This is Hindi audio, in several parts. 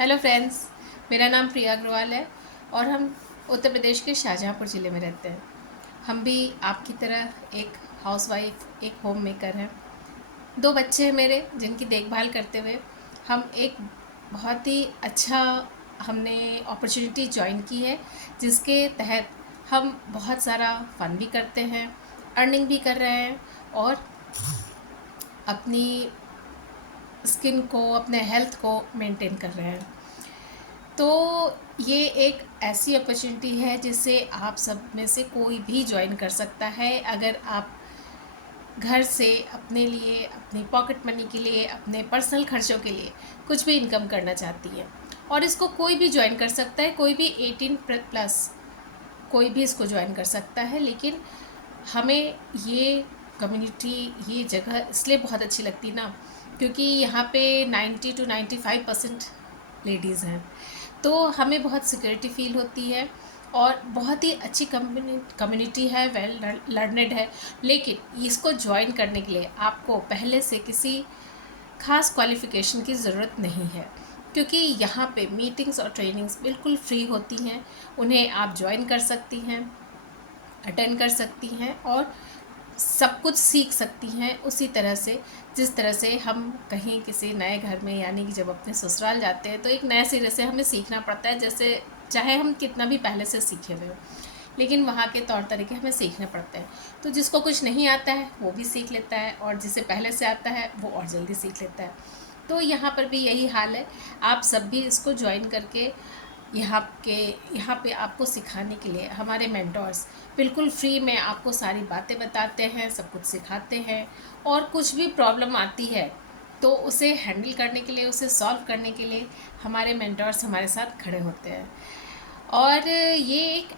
हेलो फ्रेंड्स, मेरा नाम प्रिया अग्रवाल है और हम उत्तर प्रदेश के शाहजहाँपुर ज़िले में रहते हैं। हम भी आपकी तरह एक हाउसवाइफ, एक होम मेकर हैं। 2 बच्चे हैं मेरे जिनकी देखभाल करते हुए हम एक बहुत ही अच्छा हमने अपॉर्चुनिटी जॉइन की है, जिसके तहत हम बहुत सारा फ़न भी करते हैं, अर्निंग भी कर रहे हैं और अपनी स्किन को, अपने हेल्थ को मेंटेन कर रहे हैं। तो ये एक ऐसी अपॉर्चुनिटी है जिसे आप सब में से कोई भी ज्वाइन कर सकता है, अगर आप घर से अपने लिए, अपनी पॉकेट मनी के लिए, अपने पर्सनल खर्चों के लिए कुछ भी इनकम करना चाहती है। और इसको कोई भी ज्वाइन कर सकता है, कोई भी 18 प्लस कोई भी इसको ज्वाइन कर सकता है। लेकिन हमें ये कम्युनिटी, ये जगह इसलिए बहुत अच्छी लगती ना, क्योंकि यहाँ पे 90 to 95% लेडीज़ हैं। तो हमें बहुत सिक्योरिटी फील होती है और बहुत ही अच्छी कम्युनिटी है, वेल लर्नेड है। लेकिन इसको ज्वाइन करने के लिए आपको पहले से किसी खास क्वालिफ़िकेशन की ज़रूरत नहीं है, क्योंकि यहाँ पे मीटिंग्स और ट्रेनिंग्स बिल्कुल फ्री होती हैं। उन्हें आप ज्वाइन कर सकती हैं, अटेंड कर सकती हैं और सब कुछ सीख सकती हैं उसी तरह से जिस तरह से हम कहीं किसी नए घर में, यानी कि जब अपने ससुराल जाते हैं तो एक नए सिरे से हमें सीखना पड़ता है, जैसे चाहे हम कितना भी पहले से सीखे हुए हो, लेकिन वहाँ के तौर तरीके हमें सीखने पड़ते हैं। तो जिसको कुछ नहीं आता है वो भी सीख लेता है और जिसे पहले से आता है वो और जल्दी सीख लेता है। तो यहाँ पर भी यही हाल है। आप सब भी इसको ज्वाइन करके यहाँ पे आपको सिखाने के लिए हमारे मेंटर्स बिल्कुल फ्री में आपको सारी बातें बताते हैं, सब कुछ सिखाते हैं। और कुछ भी प्रॉब्लम आती है तो उसे हैंडल करने के लिए, उसे सॉल्व करने के लिए हमारे मेंटर्स हमारे साथ खड़े होते हैं। और ये एक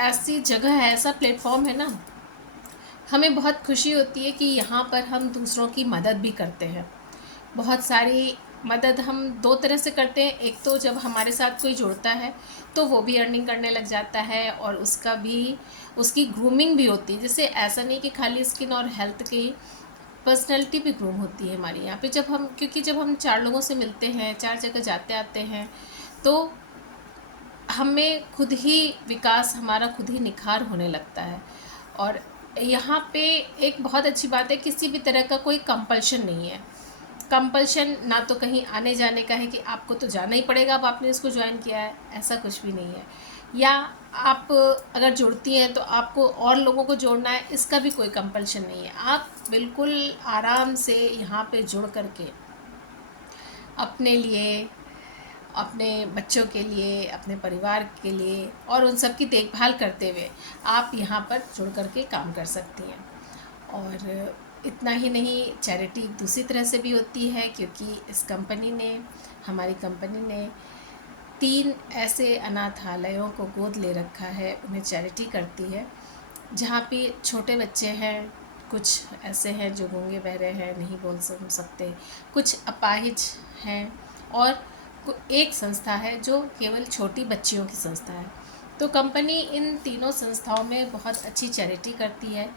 ऐसी जगह है, ऐसा प्लेटफॉर्म है ना, हमें बहुत खुशी होती है कि यहाँ पर हम दूसरों की मदद भी करते हैं। बहुत सारी मदद हम 2 तरह से करते हैं। एक तो जब हमारे साथ कोई जुड़ता है तो वो भी अर्निंग करने लग जाता है और उसकी ग्रूमिंग भी होती है। जैसे ऐसा नहीं कि खाली स्किन और हेल्थ की, पर्सनैलिटी भी ग्रूम होती है हमारी यहाँ पे। क्योंकि जब हम 4 लोगों से मिलते हैं, 4 जगह जाते आते हैं, तो हमें खुद ही विकास, हमारा खुद ही निखार होने लगता है। और यहाँ पे एक बहुत अच्छी बात है, किसी भी तरह का कोई कंपल्शन नहीं है। कंपल्शन ना तो कहीं आने जाने का है कि आपको तो जाना ही पड़ेगा, अब आपने इसको ज्वाइन किया है, ऐसा कुछ भी नहीं है। या आप अगर जुड़ती हैं तो आपको और लोगों को जोड़ना है, इसका भी कोई कंपल्शन नहीं है। आप बिल्कुल आराम से यहाँ पे जुड़ करके अपने लिए, अपने बच्चों के लिए, अपने परिवार के लिए और उन सब की देखभाल करते हुए आप यहाँ पर जुड़ कर के काम कर सकती हैं। और इतना ही नहीं, चैरिटी दूसरी तरह से भी होती है, क्योंकि हमारी कंपनी ने 3 ऐसे अनाथालयों को गोद ले रखा है, उन्हें चैरिटी करती है, जहाँ पे छोटे बच्चे हैं। कुछ ऐसे हैं जो गूंगे बहरे हैं, नहीं बोल सकते, कुछ अपाहिज हैं, और एक संस्था है जो केवल छोटी बच्चियों की संस्था है। तो कंपनी इन तीनों संस्थाओं में बहुत अच्छी चैरिटी करती है।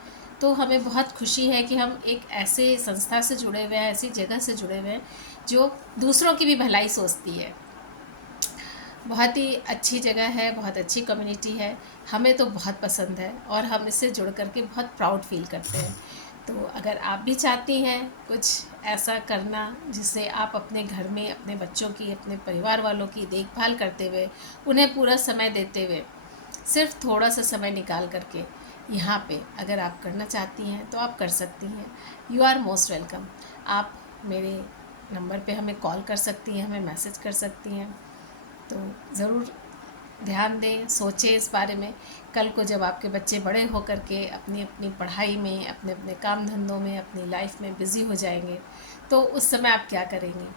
तो हमें बहुत खुशी है कि हम एक ऐसे संस्था से जुड़े हुए हैं, ऐसी जगह से जुड़े हुए हैं जो दूसरों की भी भलाई सोचती है। बहुत ही अच्छी जगह है, बहुत अच्छी कम्युनिटी है, हमें तो बहुत पसंद है और हम इससे जुड़ करके बहुत प्राउड फील करते हैं। तो अगर आप भी चाहती हैं कुछ ऐसा करना जिससे आप अपने घर में अपने बच्चों की, अपने परिवार वालों की देखभाल करते हुए, उन्हें पूरा समय देते हुए, सिर्फ थोड़ा सा समय निकाल करके यहाँ पे अगर आप करना चाहती हैं तो आप कर सकती हैं। You are most welcome. आप मेरे नंबर पे हमें कॉल कर सकती हैं, हमें मैसेज कर सकती हैं। तो ज़रूर ध्यान दें, सोचें इस बारे में। कल को जब आपके बच्चे बड़े हो कर के अपनी अपनी पढ़ाई में, अपने अपने काम धंधों में, अपनी लाइफ में बिज़ी हो जाएंगे तो उस समय आप क्या करेंगे?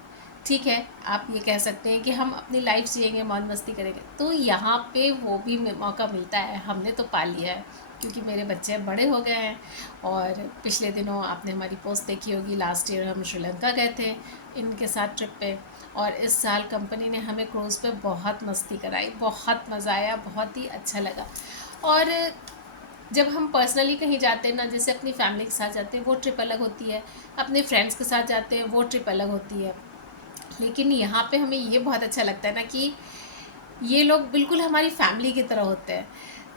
ठीक है, आप ये कह सकते हैं कि हम अपनी लाइफ जिएंगे, मौज मस्ती करेंगे, तो यहाँ पे वो भी मौका मिलता है। हमने तो पा लिया है, क्योंकि मेरे बच्चे बड़े हो गए हैं। और पिछले दिनों आपने हमारी पोस्ट देखी होगी, लास्ट ईयर हम श्रीलंका गए थे इनके साथ ट्रिप पे, और इस साल कंपनी ने हमें क्रूज़ पे बहुत मस्ती कराई, बहुत मज़ा आया, बहुत ही अच्छा लगा। और जब हम पर्सनली कहीं जाते हैं ना, जैसे अपनी फैमिली के साथ जाते हैं वो ट्रिप अलग होती है, अपने फ्रेंड्स के साथ जाते हैं वो ट्रिप अलग होती है। लेकिन यहाँ पे हमें ये बहुत अच्छा लगता है ना कि ये लोग बिल्कुल हमारी फैमिली की तरह होते हैं।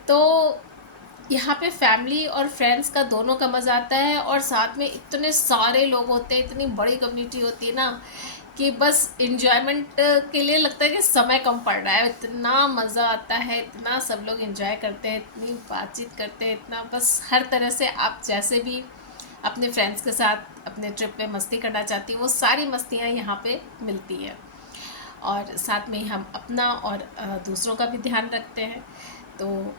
तो यहाँ पे फैमिली और फ्रेंड्स का दोनों का मज़ा आता है, और साथ में इतने सारे लोग होते हैं, इतनी बड़ी कम्युनिटी होती है ना कि बस इन्जॉयमेंट के लिए लगता है कि समय कम पड़ रहा है। इतना मज़ा आता है, इतना सब लोग इन्जॉय करते हैं, इतनी बातचीत करते हैं, इतना बस हर तरह से आप जैसे भी अपने फ्रेंड्स के साथ अपने ट्रिप पे मस्ती करना चाहती हैं वो सारी मस्तियाँ यहाँ पे मिलती हैं। और साथ में हम अपना और दूसरों का भी ध्यान रखते हैं। तो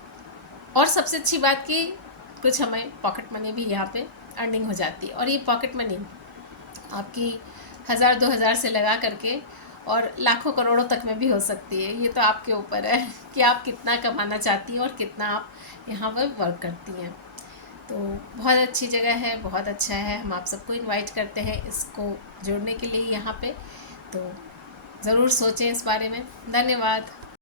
और सबसे अच्छी बात कि कुछ हमें पॉकेट मनी भी यहाँ पे अर्निंग हो जाती है, और ये पॉकेट मनी आपकी 1000-2000 से लगा करके और लाखों करोड़ों तक में भी हो सकती है। ये तो आपके ऊपर है कि आप कितना कमाना चाहती हैं और कितना आप यहाँ पर वर्क करती हैं। तो बहुत अच्छी जगह है, बहुत अच्छा है। हम आप सबको इनवाइट करते हैं इसको जुड़ने के लिए यहाँ पे। तो ज़रूर सोचें इस बारे में। धन्यवाद।